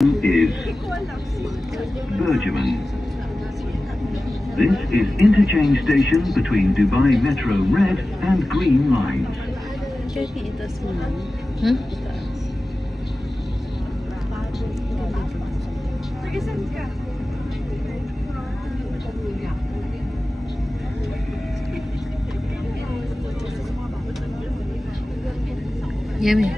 Is Bergerman. This is interchange station between Dubai Metro Red and Green lines. Yummy.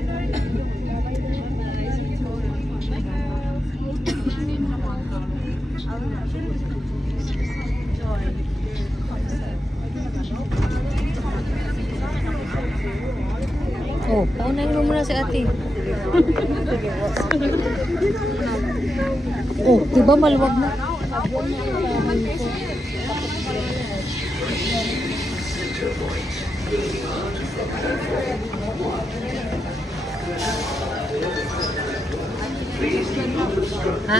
Oh, paunahin mo muna si ate. Oh, diba maluwag na? Ha?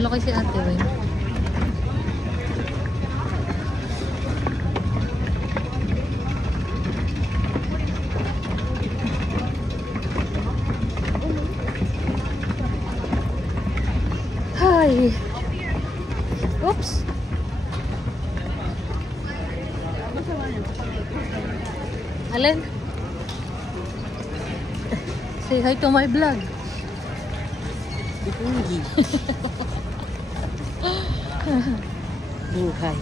Kalo kay si ate, Wayne. Hi. Oops. Alin? Say hi to my vlog. Buhay.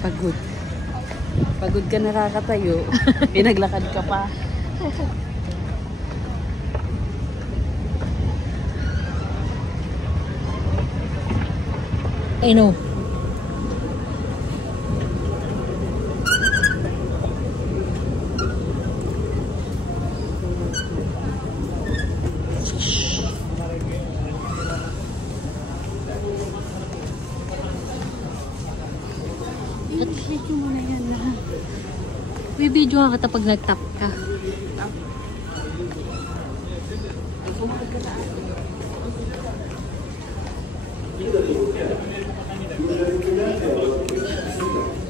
Pagod. Pagod ka nakakatayo. Pinaglakad ka pa. I know. Video mo na yan na. Bibidyo ka kita pag nag-tap ka.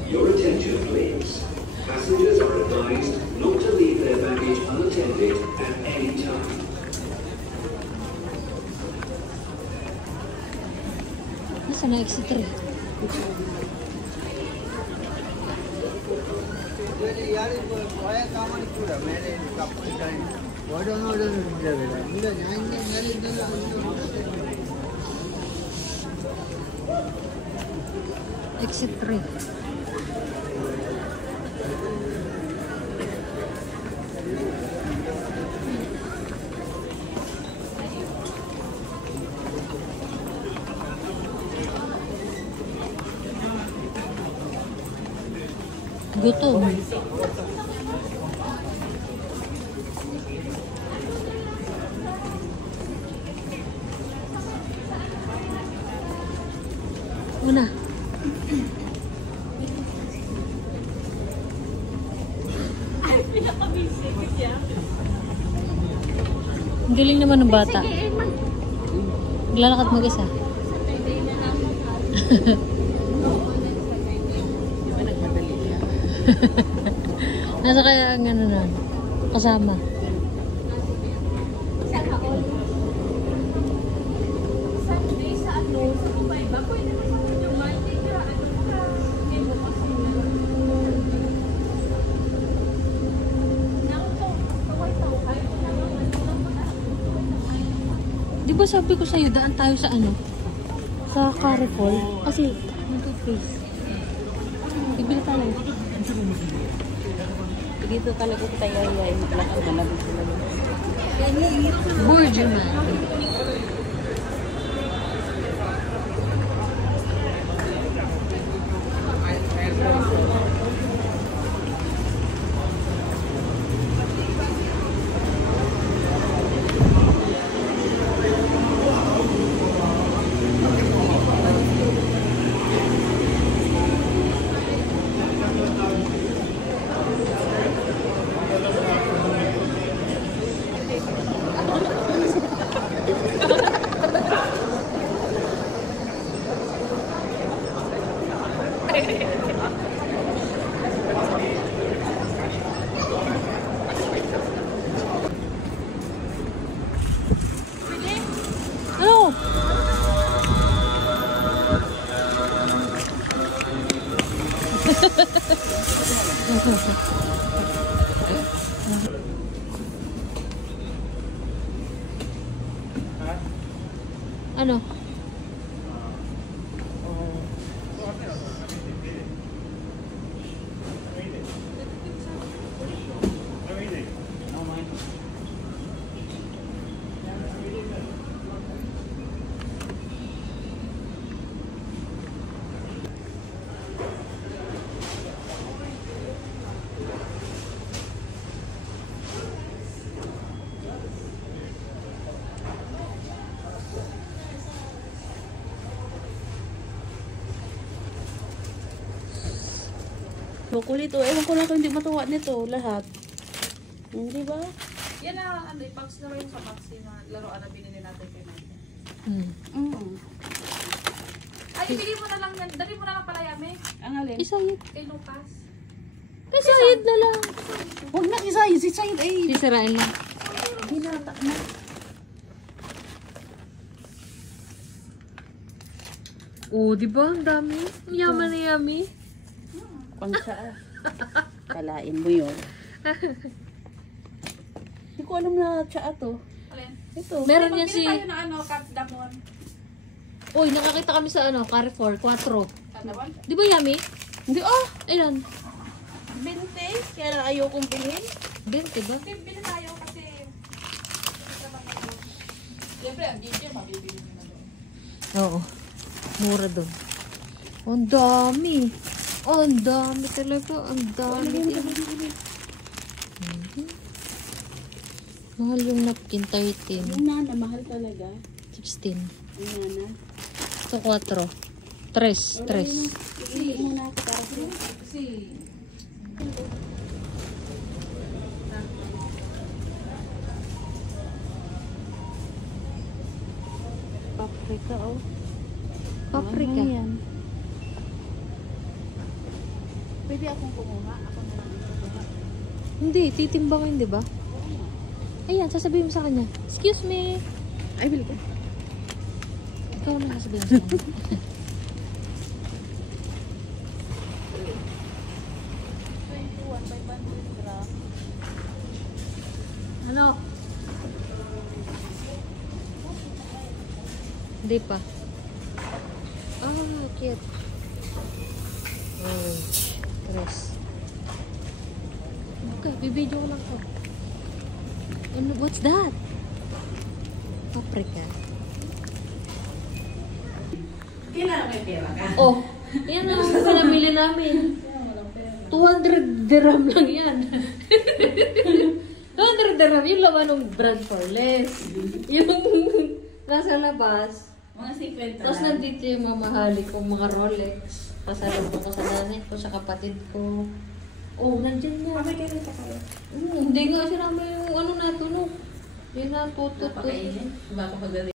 Your attention, please. Passengers are advised not to leave their baggage unattended at any time. Nasaan na exit 3? Exit 3. Gutom. Una. Ang galing naman ng bata. Naglalakad mag-isa. Nasa kaya ang ano na, kasama. Di ba sabi ko sa'yo, daan tayo sa ano? Sa Carrefour? Kasi, yung toothpaste. Bibili tayo. Dito ka lang kita yayay. Malakad na lang. Bergerman. Ano? Ano? Kulit o. Ewan ko lang kung hindi matuwa nito lahat. Hindi ba? Yan na, ano, i-box na rin sa box yung laruan na binili natin kay Mike. Ay, ibili mo na lang yan. Dali mo na lang pala yame. Ang alin? Isayid. Kay Lucas. Isayid na lang. Huwag na isayid. Si Sayid ay Sisirain lang. binata na. Oh, di ba? Ang dami. Ang yaman na yummy. Pang tsaa. Kalain mo yun. Hindi ko alam na tsaa to. Alin? Ito. Meron yan si... Tayo na ano, Kat Damon. Uy, nakakita kami sa ano, Carrefour, 4. Tandawon? Di ba yummy? Hindi oh. Ilan? 20. Kaya lang ayokong bilhin. 20 ba? Bili tayo kasi... Siyempre, ang DJ, mabibili nyo na doon. Oo. Mura doon. Ang dami. Ang dami talaga. Ang dami. Mahal yung napkin, 13. Yung nana, mahal talaga. 16. Yung nana. Ito 4. 3. Hindi muna ako para sa... Kasi... Paprika oh. Paprika. Ano yan? Pwede akong kumuha. Ako na lang kumuha. Hindi, titimbangin, di ba? Ayan, sasabihin mo sa kanya. Excuse me. Ay, bili ka. Ikaw na sasabihin mo sa kanya. Ano? Hindi pa. Ah, cute. Orange. Dress. Okay, bibidyo ko lang ko. Ano, what's that? Paprika. Kailangan may pera ka. Oh, yan ang pinamili namin. 200 dirham lang yan. 200 dirham, yung laman ng brand for less. Yung nasa labas. Mga 50 Tapos nandito yung mamahali kong mga Rolex. Pasalubong ko sa nanay ko, sa kapatid ko. Oh, nandyan yan. Mamay kayo pa kayo. Hindi nga sinama yung ano natunog. Yung natutot. Napakainin. Baka pagdating.